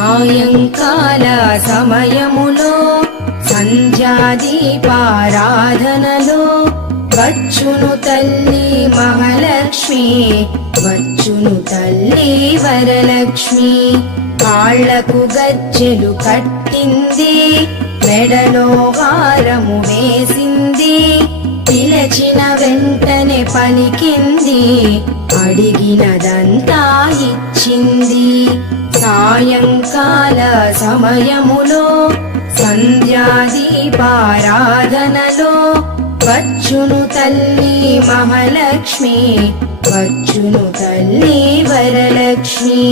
సాయంకాల సమయములో సంధ్యాదీపారాధనలో వచ్చును తల్లి మహాలక్ష్మి, వచ్చును తల్లి వరలక్ష్మి. కాళ్లకు గజ్జెలు కట్టింది, మెడలో హారము వేసింది, పిలచిన వెంటనే పలికింది, అడిగినదంతా ఇచ్చింది. సాయంకాల సమయములో సంధ్యాదీపారాధనలో వచ్చును తల్లి మహాలక్ష్మి, వచ్చును తల్లి వరలక్ష్మి.